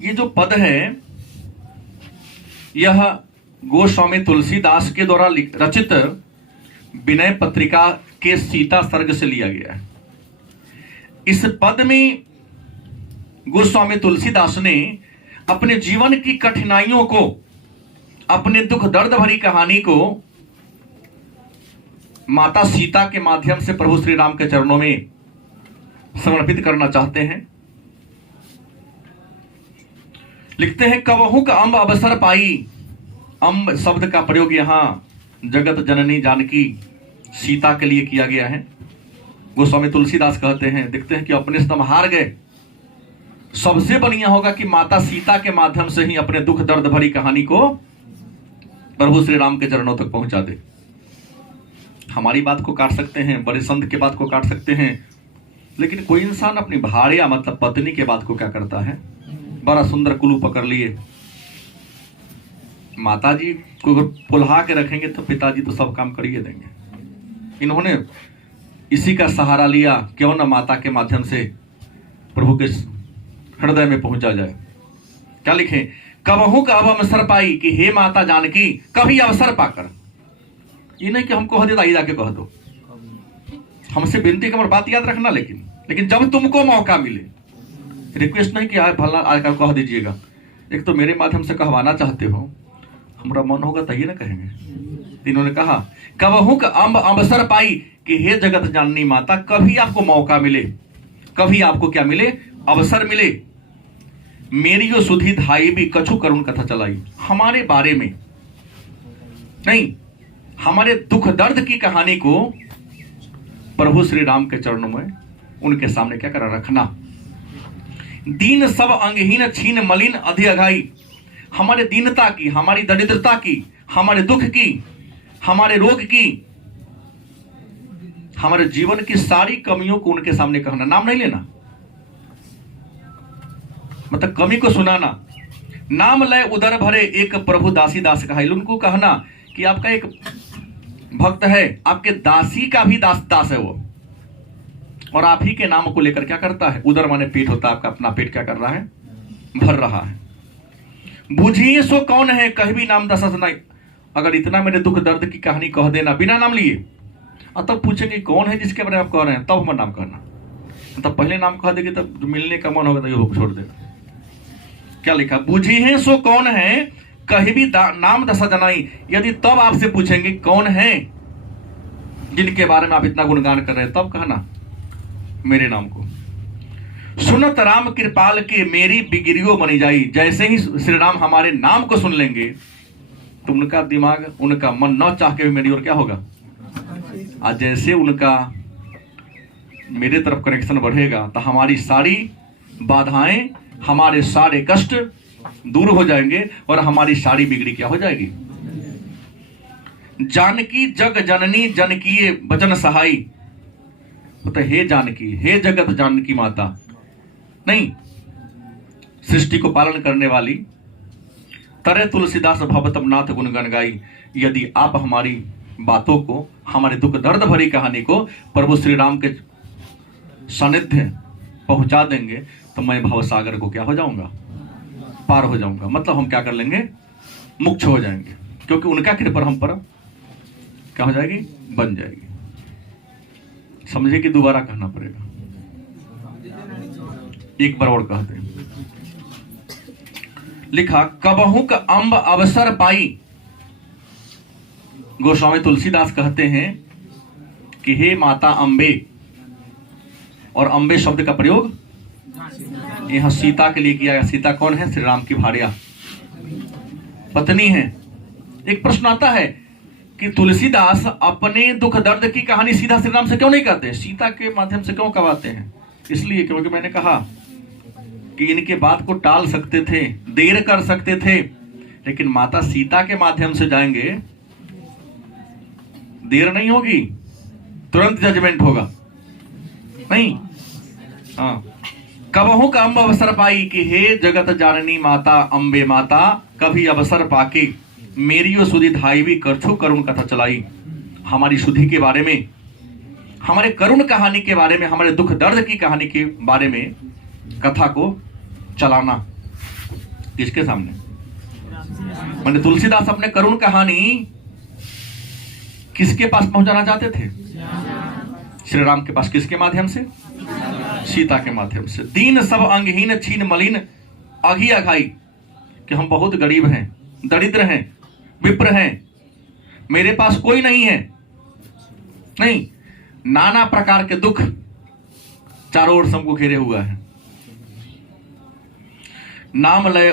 ये जो पद है, यह गोस्वामी तुलसीदास के द्वारा रचित विनय पत्रिका के सीता सर्ग से लिया गया है। इस पद में गोस्वामी तुलसीदास ने अपने जीवन की कठिनाइयों को, अपने दुख दर्द भरी कहानी को माता सीता के माध्यम से प्रभु श्री राम के चरणों में समर्पित करना चाहते हैं। लिखते हैं, कबहू का अम्ब अवसर पाई। अम्ब शब्द का प्रयोग यहां जगत जननी जानकी सीता के लिए किया गया है। गोस्वामी तुलसीदास कहते हैं, देखते हैं कि अपने से तुम हार गए, सबसे बढ़िया होगा कि माता सीता के माध्यम से ही अपने दुख दर्द भरी कहानी को प्रभु श्री राम के चरणों तक पहुंचा दे। हमारी बात को काट सकते हैं, बड़े संत के बात को काट सकते हैं, लेकिन कोई इंसान अपनी भार्या मतलब पत्नी के बात को क्या करता है? बड़ा सुंदर कुल्लू पकड़ लिए, माताजी को पुल्हा के रखेंगे तो पिताजी तो सब काम करिए देंगे। इन्होंने इसी का सहारा लिया, क्यों न माता के माध्यम से प्रभु के हृदय में पहुंचा जाए। क्या लिखे? कबहू का अब अवसर पाई कि हे माता जानकी, कभी अवसर पाकर। ये नहीं कि हमको कह दे दाई जाके कह दो, हमसे विनती कर, बात याद रखना। लेकिन जब तुमको मौका मिले, रिक्वेस्ट नहीं कि आज भला आज का कह दीजिएगा। एक तो मेरे माध्यम से कहवाना चाहते हो, हमारा मन होगा तभी ना कहेंगे। इन्होंने कहा, कबहू का अम्ब अवसर पाई कि हे जगत जाननी माता, कभी आपको मौका मिले, कभी आपको क्या मिले? अवसर मिले। मेरी जो सुधी धाई भी कछु करुण कथा चलाई। हमारे बारे में नहीं, हमारे दुख दर्द की कहानी को प्रभु श्री राम के चरणों में उनके सामने क्या करा? रखना। दीन सब अंगहीन छीन मलिन अधिअघाई। हमारे दीनता की, हमारी दरिद्रता की, हमारे दुख की, हमारे रोग की, हमारे जीवन की सारी कमियों को उनके सामने कहना। नाम नहीं लेना, मतलब कमी को सुनाना। नाम लय उदर भरे एक प्रभु दासी दास कहा। उनको कहना कि आपका एक भक्त है, आपके दासी का भी दास है वो, और आप ही के नाम को लेकर क्या करता है? उदर माने पेट होता है, आपका अपना पेट क्या कर रहा है? भर रहा है। बुझिए सो कौन है, कहीं भी नाम दशा सुनाई। अगर इतना मेरे दुख दर्द की कहानी कह देना बिना नाम लिए, और तब पूछेंगे कौन है जिसके बारे में आप कह रहे हैं, तब हमारा नाम कहना। तब पहले नाम कह देंगे, तब मिलने का मन होगा तो ये छोड़ देना। क्या लिखा? बुझी है सो कौन है, कहीं भी नाम दशा जनाई। यदि तब आपसे पूछेंगे कौन है जिनके बारे में आप इतना गुणगान कर रहे हैं, तब कहना मेरे नाम को। सुनत राम कृपाल के मेरी बिगिरियो बनी जाई। जैसे ही श्री राम हमारे नाम को सुन लेंगे तो उनका दिमाग, उनका मन न चाह के भी मेरी ओर क्या होगा? आज जैसे उनका मेरे तरफ कनेक्शन बढ़ेगा तो हमारी सारी बाधाएं, हमारे सारे कष्ट दूर हो जाएंगे और हमारी सारी बिगड़ी क्या हो जाएगी? जानकी जग जननी जनकीय वचन सहाई। तो हे जानकी, हे जगत जानकी माता, नहीं, सृष्टि को पालन करने वाली, तरे तुलसीदास भवतम नाथ गुणगन गाई। यदि आप हमारी बातों को, हमारे दुख दर्द भरी कहानी को प्रभु श्री राम के सानिध्य पहुंचा देंगे तो मैं भवसागर को क्या हो जाऊंगा? पार हो जाऊंगा। मतलब हम क्या कर लेंगे? मुक्त हो जाएंगे, क्योंकि उनका कृपा हम पर क्या हो जाएगी? बन जाएगी। समझे कि दोबारा कहना पड़ेगा? एक बार और कहते हैं। लिखा, कबहू का अम्ब अवसर पाई। गोस्वामी तुलसीदास कहते हैं कि हे माता अम्बे, और अम्बे शब्द का प्रयोग यहां सीता के लिए किया गया। सीता कौन है? श्री राम की भार्या, पत्नी है। एक प्रश्न आता है कि तुलसीदास अपने दुख दर्द की कहानी सीधा श्री राम से क्यों नहीं कहते, सीता के माध्यम से क्यों कहवाते हैं? इसलिए क्योंकि मैंने कहा कि इनके बात को टाल सकते थे, देर कर सकते थे, लेकिन माता सीता के माध्यम से जाएंगे, देर नहीं होगी, तुरंत जजमेंट होगा। नहीं, हाँ, कबहू का अम्ब अवसर पाई कि हे जगत जाननी माता अम्बे माता, कभी अवसर पाके मेरी और सुधी धाई भी करछू करुण कथा चलाई। हमारी सुधी के बारे में, हमारे करुण कहानी के बारे में, हमारे दुख दर्द की कहानी के बारे में कथा को चलाना। किसके सामने? मैंने तुलसीदास अपने करुण कहानी किसके पास पहुंचाना चाहते थे? श्री राम के पास। किसके माध्यम से? सीता के माध्यम से। दीन सब अंगहीन छीन मलिन आघी अघाई, कि हम बहुत गरीब हैं, दरिद्र हैं, विप्र हैं, मेरे पास कोई नहीं है, नहीं, नाना प्रकार के दुख चारों ओर सबको घेरे हुआ है। नाम लय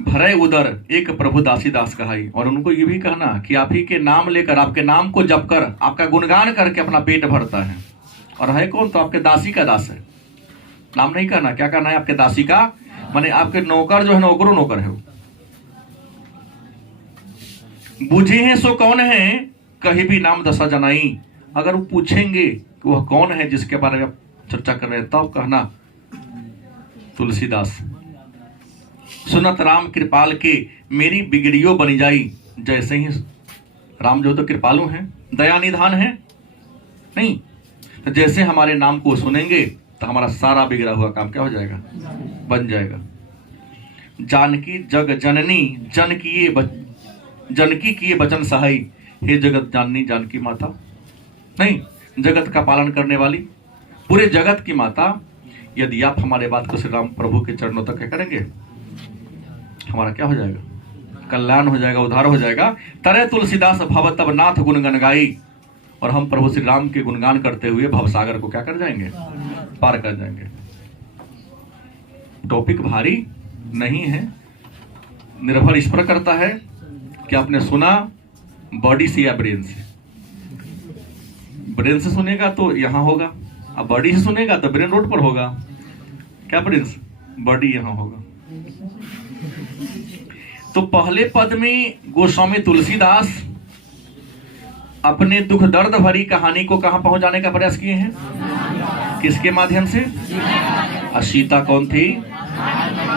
भरे उदर एक प्रभु दासी दास कहाई, और उनको ये भी कहना कि आप ही के नाम लेकर, आपके नाम को जप कर, आपका गुणगान करके अपना पेट भरता है। और है कौन? तो आपके दासी का दास है। नाम नहीं कहना, क्या कहना है? आपके दासी का, माने आपके नौकर जो है, नौकरों नौकर है वो। बूझे हैं सो कौन है, कहीं भी नाम दशा जनाई। अगर वो पूछेंगे कि वह कौन है जिसके बारे में आप चर्चा कर रहे हैं, तब कहना तुलसीदास। सुनत राम कृपाल के मेरी बिगड़ियो बनी जाई। जैसे ही राम जो तो कृपालु हैं, दया निधान है, नहीं, तो जैसे हमारे नाम को सुनेंगे तो हमारा सारा बिगड़ा हुआ काम क्या हो जाएगा? बन जाएगा। जानकी जग जननी जनकी किए बचन सहाई। हे जगत जाननी जानकी माता, नहीं, जगत का पालन करने वाली, पूरे जगत की माता, यदि आप हमारे बात को श्री राम प्रभु के चरणों तक करेंगे, हमारा क्या हो जाएगा? कल्याण हो जाएगा, उद्धार हो जाएगा। तरह तुलसीदास भव तब नाथ गुण गन गाई। और हम प्रभु श्री राम के गुणगान करते हुए भवसागर को क्या कर जाएंगे? पार कर जाएंगे। टॉपिक भारी नहीं है, निर्भर इस पर करता है कि आपने सुना बॉडी से या ब्रेन से। ब्रेन से सुनेगा तो यहां होगा, अब बॉडी से सुनेगा तो ब्रेन रोड पर होगा। क्या ब्रेन? बॉडी यहां होगा। तो पहले पद में गोस्वामी तुलसीदास अपने दुख दर्द भरी कहानी को कहां पहुंचाने का प्रयास किए हैं? किसके माध्यम से? सीता कौन थी?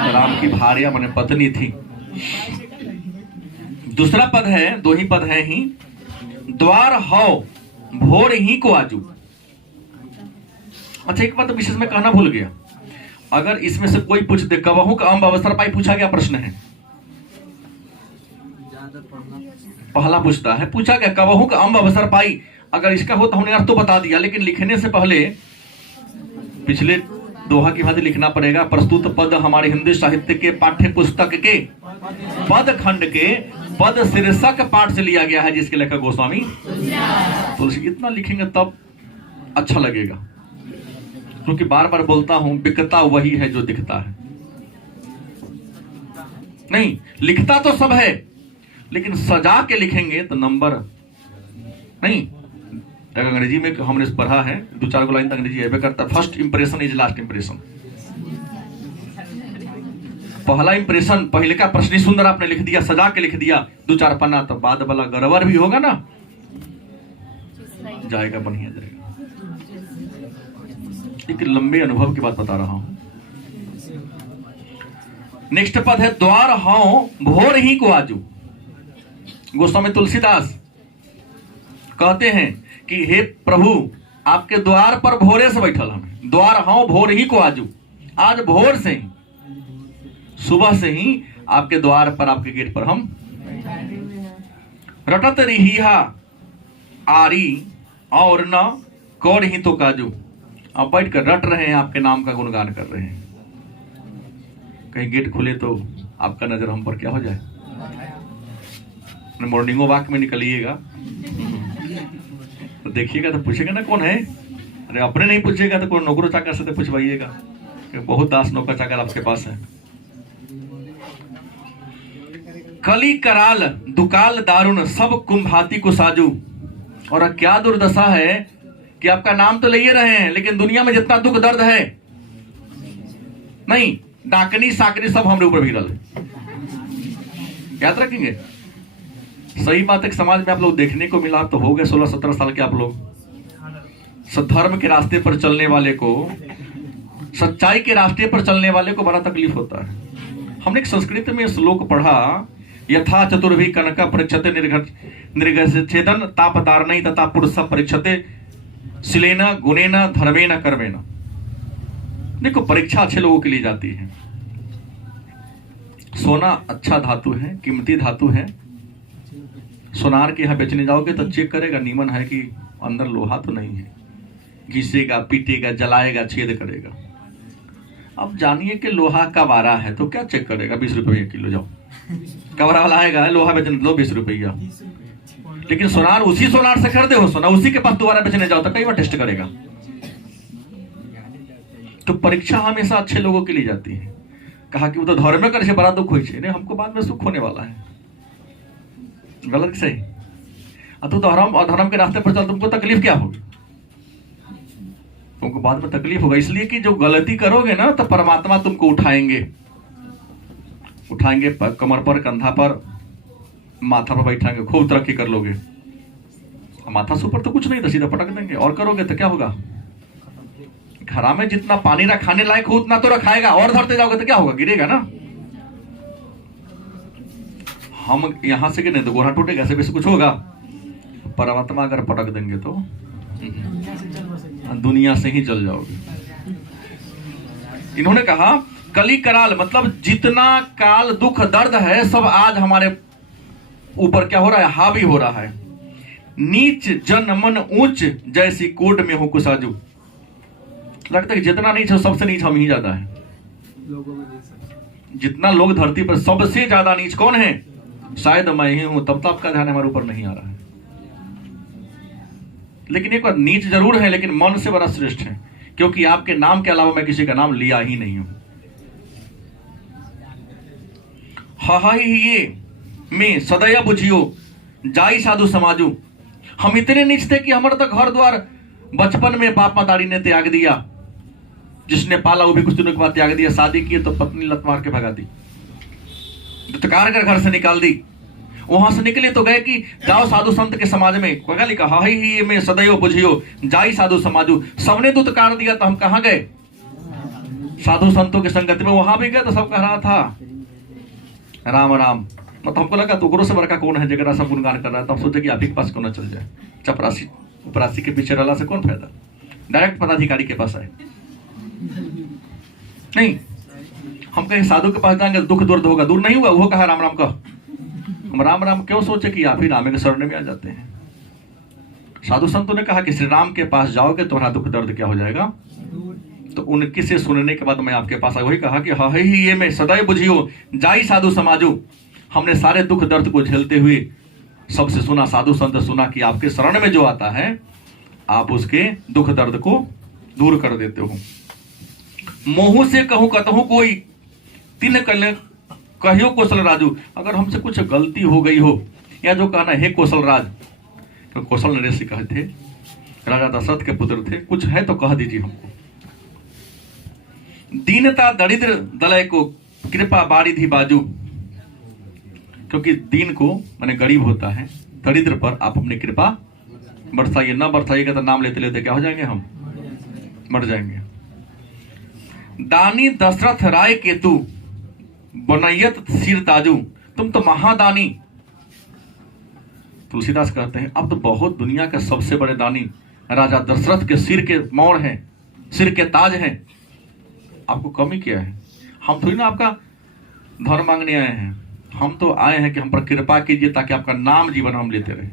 राम की भार्या माने पत्नी थी। दूसरा पद है, दो ही पद है ही, द्वार हौ भोर ही को आजू। अच्छा, एक बात विशेष में कहना भूल गया, अगर इसमें से कोई पूछ दे कबहू का अम्ब अवसर पाई, पूछा गया प्रश्न है, पहला पूछता है, पूछा गया कबहू का अम्ब अवसर पाई। अगर इसका हो तो हमने अर्थ तो बता दिया, लेकिन लिखने से पहले पिछले दोहा की भांति लिखना पड़ेगा। प्रस्तुत पद हमारे हिंदी साहित्य के पाठ्य पुस्तक के पद खंड के पद शीर्षक पाठ से लिया गया है, जिसके लेखक गोस्वामी तुलसी। इतना लिखेंगे तब अच्छा लगेगा, क्योंकि बार बार बोलता हूं, बिकता वही है जो दिखता है। नहीं, लिखता तो सब है, लेकिन सजा के लिखेंगे तो नंबर नहीं। अंग्रेजी में हमने पढ़ा है, दो चार लाइन अंग्रेजी है करता, first impression is last impression. पहला इंप्रेशन, पहले का प्रश्न ही सुंदर आपने लिख दिया, सजा के लिख दिया, दो चार पन्ना, तो बाद वाला गड़बड़ भी होगा ना, जाएगा, बढ़िया जाएगा। एक लंबे अनुभव की बात बता रहा हूं। नेक्स्ट पद है, द्वार हौ भोर ही को आजू। गोस्वामी तुलसीदास कहते हैं कि हे प्रभु, आपके द्वार पर भोरे से बैठल हमें, द्वार हौ भोर ही को आजू। आज भोर से ही, सुबह से ही आपके द्वार पर, आपके गेट पर हम रटत रहिहा आरी और न कौर ही तो काजू। आप बैठ कर रट रहे हैं, आपके नाम का गुणगान कर रहे हैं। कहीं गेट खुले तो आपका नजर हम पर क्या हो जाए? मॉर्निंग वॉक में निकलिएगा तो देखिएगा तो पूछेगा ना कौन है। अरे अपने नहीं पूछेगा तो कोई नौकरों चाकर से तो पूछवाइएगा, बहुत दास नौकर चाकर आपके पास है। कली कराल दुकाल दारुण सब कुंभाती को साजू। और क्या दुर्दशा है कि आपका नाम तो ले रहे हैं, लेकिन दुनिया में जितना दुख दर्द है, नहीं, डाकनी साकनी सब हमारे ऊपर भिड़ल है। याद रखेंगे, सही बात है। समाज में आप लोग देखने को मिला तो हो गए 16-17 साल के आप लोग, सद्धर्म के रास्ते पर चलने वाले को, सच्चाई के रास्ते पर चलने वाले को बड़ा तकलीफ होता है। हमने एक संस्कृत में श्लोक पढ़ा, यथा चतुर्भी कनक परीक्षते निर्गछेदन तापदारणै तथा पुरुष परीक्षते शिलेन गुणेन धर्मेन कर्मेण। देखो, परीक्षा अच्छे लोगों के लिए जाती है। सोना अच्छा धातु है, कीमती धातु है। सोनार के यहाँ बेचने जाओगे तो चेक करेगा नीमन है कि अंदर लोहा तो नहीं है। घिसेगा, पीटेगा, जलाएगा, छेद करेगा। अब जानिए कि लोहा कवारा है तो क्या चेक करेगा, 20 रुपये किलो, जाओ कवारा वाला आएगा, लोहा बेचने दो 20 रुपया। लेकिन सोनार उसी सोनार से खरीदे हो, सोना उसी के पास दोबारा बेचने जाओ तो कई बार टेस्ट करेगा। तो परीक्षा हमेशा अच्छे लोगों के लिए जाती है। कहा कि वो तो धर्म कर बड़ा दुख हो, नहीं हमको बाद में सुख होने वाला है। गलत सही? तू तो धर्म के रास्ते पर चल, तुमको तकलीफ क्या होगी? तुमको बाद में तकलीफ होगा, इसलिए कि जो गलती करोगे ना तो परमात्मा तुमको उठाएंगे कमर पर, कंधा पर, माथा पर बैठाएंगे, खूब तरक्की कर लोगे। माथा से ऊपर तो कुछ नहीं, तो सीधा पटक देंगे। और करोगे तो क्या होगा? घरा में जितना पानी रखाने लायक हो उतना तो रखाएगा, और धरते जाओगे तो क्या होगा? गिरेगा ना। हम यहां से गिरे तो गोरा टूटेगा, ऐसे वैसे कुछ होगा। परमात्मा अगर पटक देंगे तो दुनिया से ही जल जाओगे। इन्होंने कहा कली कराल, मतलब जितना काल दुख दर्द है सब आज हमारे ऊपर क्या हो रहा है? हावी हो रहा है। नीच जन मन ऊंच, जैसी कोड में हो कुसाजू। लगता है कि जितना नीच हो सबसे नीच हम ही ज्यादा है। जितना लोग धरती पर सबसे ज्यादा नीच कौन है? शायद मैं ही हूं। तब तो आपका ध्यान हमारे ऊपर नहीं आ रहा है। लेकिन एक बार नीच जरूर है, लेकिन मन से बड़ा श्रेष्ठ है, क्योंकि आपके नाम के अलावा मैं किसी का नाम लिया ही नहीं हूं। हा ये मैं सदैव बुझियो, जाई साधु समाजू। हम इतने नीच थे कि हमारा तो घर द्वार बचपन में बाप मदारी ने त्याग दिया। जिसने पाला वो भी कुछ दिनों के बाद त्याग दिया। शादी की तो पत्नी लत मार के भगा दी, दुत्कार कर घर से निकाल दी। वहां से निकले तो गए कि जाओ साधु संत के समाज में। क्या लिखा? हा ही मैं सदैव बुझियो, जाई साधु समाजू। सबने दुत्कार दिया तो हम कहां गए? साधु संतों की संगति में। वहां भी गए तो सब कह रहा था राम राम। मतलब हमको लगा तो गुरु से बड़का कौन है जगह सब गुणगान कर रहा था। हम सोचे कि आप ही के पास क्यों ना चल जाए। चपरासी उपरासी के पीछे रहला से कौन फायदा? डायरेक्ट पदाधिकारी के पास आए। नहीं, हम कहीं साधु के पास जाएंगे दुख दर्द होगा, दूर नहीं हुआ। वो कहा राम राम का। हम राम राम क्यों सोचे कि आप ही राम के शरण में आ जाते हैं। साधु संतों ने कहा कि श्री राम के पास जाओगे तो तुम्हारा दुख दर्द क्या हो जाएगा। तो उनकी से सुनने के बाद मैं आपके पास वही कहा कि हा ही ये मैं सदैव बुझियो, जाई साधु समाजू। हमने सारे दुख दर्द को झेलते हुए सबसे सुना, साधु संत सुना कि आपके शरण में जो आता है आप उसके दुख दर्द को दूर कर देते हो। मोहू से कहूं कतहू कोई, तीन कहियो कौशल राजू। अगर हमसे कुछ गलती हो गई हो, या जो कहना है कौशल राज, तो कौशल नरेश कहे थे, राजा दशरथ के पुत्र थे, कुछ है तो कह दीजिए हमको। दीनता दरिद्र दलय को, कृपा बारिधि बाजू। क्योंकि दीन को माने गरीब होता है, दरिद्र पर आप अपनी कृपा बरसाइए। ना बरसाइएगा तो नाम लेते लेते क्या हो जाएंगे? हम मर जाएंगे। दानी दशरथ राय केतु, बनैयत सिर ताजू। तुम तो महादानी। तुलसीदास कहते हैं अब तो बहुत दुनिया के सबसे बड़े दानी राजा दशरथ के सिर के मोड़ हैं, सिर के ताज हैं। आपको कमी क्या है? हम थोड़ी ना आपका धर्म मांगने आए हैं। हम तो आए हैं कि हम पर कृपा कीजिए ताकि आपका नाम जीवन हम लेते रहे।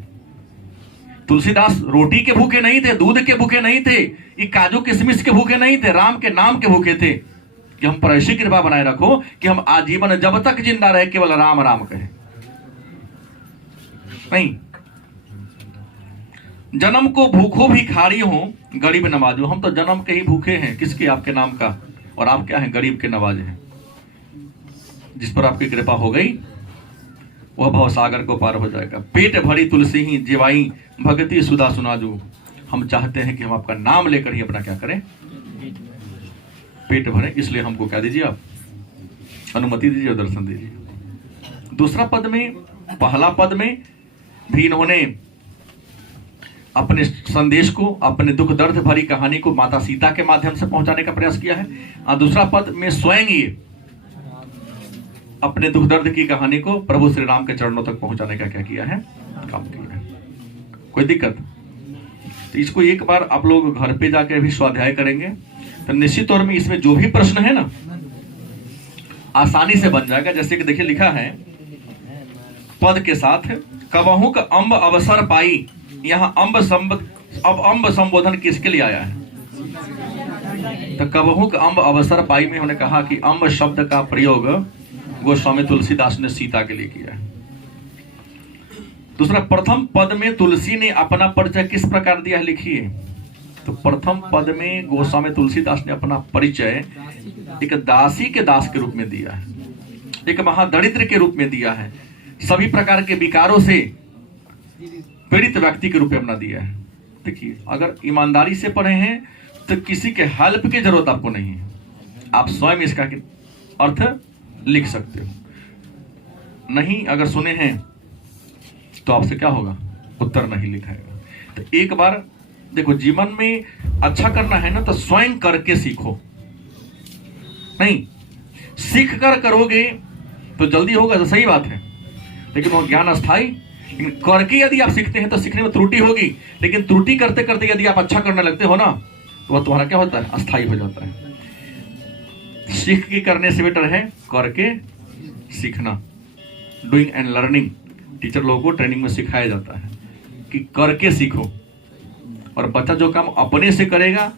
तुलसीदास रोटी के भूखे नहीं थे, दूध के भूखे नहीं थे, ये काजू किशमिश के भूखे नहीं थे, राम के नाम के भूखे थे कि हम पर ऐसी कृपा बनाए रखो कि हम आजीवन जब तक जिंदा रहे केवल राम राम कहें। नहीं, जन्म को भूखो भी खाड़ी हो, गरीब नवाजो। हम तो जन्म के ही भूखे हैं, किसके? आपके नाम का। और आप क्या हैं? गरीब के नवाज हैं। जिस पर आपकी कृपा हो गई वह भवसागर को पार हो जाएगा। पेट भरी तुलसी ही जीवाई, भगति सुधा सुनाजू। हम चाहते हैं कि हम आपका नाम लेकर ही अपना क्या करें? पेट भरे। इसलिए हमको क्या दीजिए? आप अनुमति दीजिए और दर्शन दीजिए। दूसरा पद में, पहला पद में भी इन्होंने अपने संदेश को, अपने दुख दर्द भरी कहानी को माता सीता के माध्यम से पहुंचाने का प्रयास किया है। और दूसरा पद में स्वयं ये अपने दुख दर्द की कहानी को प्रभु श्री राम के चरणों तक पहुंचाने का क्या किया है? काम किया है। कोई दिक्कत? तो इसको एक बार आप लोग घर पे जाके भी स्वाध्याय करेंगे तो निश्चित तौर में इसमें जो भी प्रश्न है ना आसानी से बन जाएगा। जैसे कि देखिए लिखा है पद के साथ, कबहू का अम्ब अवसर पाई। यहाँ अम्ब संबोधन किसके लिए आया है? तो कबहू अम्ब अवसर पाई में उन्होंने कहा कि अम्ब शब्द का प्रयोग गोस्वामी तुलसीदास ने सीता के लिए किया है। दूसरा, प्रथम पद में तुलसी ने अपना परिचय किस प्रकार दिया है, लिखिए। तो प्रथम पद में गोस्वामी तुलसीदास ने अपना परिचय एक दासी के दास के रूप में दिया है, एक महादरिद्र के रूप में दिया है, सभी प्रकार के विकारों से पीड़ित व्यक्ति के रूप में अपना दिया है। देखिए, अगर ईमानदारी से पढ़े हैं तो किसी के हेल्प की जरूरत आपको नहीं है, आप स्वयं इसका अर्थ लिख सकते हो। नहीं अगर सुने हैं तो आपसे क्या होगा, उत्तर नहीं लिखाएगा। तो एक बार देखो, जीवन में अच्छा करना है ना तो स्वयं करके सीखो। नहीं सीख कर करोगे तो जल्दी होगा तो सही बात है, लेकिन वो ज्ञान अस्थाई। लेकिन करके यदि आप सीखते हैं तो सीखने में त्रुटि होगी, लेकिन त्रुटि करते करते यदि आप अच्छा करने लगते हो ना तो वह तुम्हारा क्या होता है, अस्थाई हो जाता है। सीख के करने से बेटर है करके सीखना। डूइंग एंड लर्निंग, टीचर लोगों को ट्रेनिंग में सिखाया जाता है कि करके सीखो। और बच्चा जो काम अपने से करेगा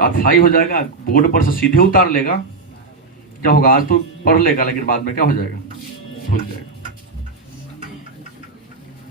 अस्थाई हो जाएगा, बोर्ड पर से सीधे उतार लेगा, क्या होगा, आज तो पढ़ लेगा लेकिन बाद में क्या हो जाएगा, भूल जाएगा।